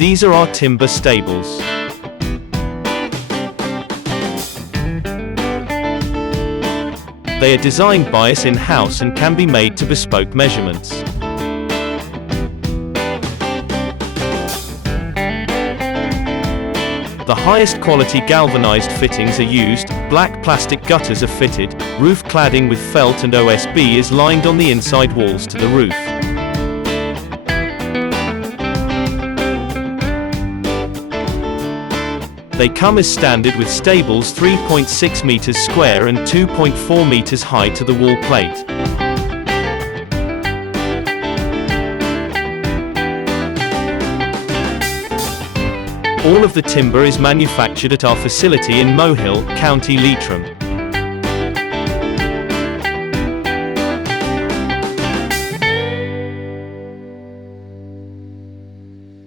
These are our timber stables. They are designed by us in-house and can be made to bespoke measurements. The highest quality galvanized fittings are used, black plastic gutters are fitted, roof cladding with felt and OSB is lined on the inside walls to the roof. They come as standard with stables 3.6 meters square and 2.4 meters high to the wall plate. All of the timber is manufactured at our facility in Mohill, County Leitrim.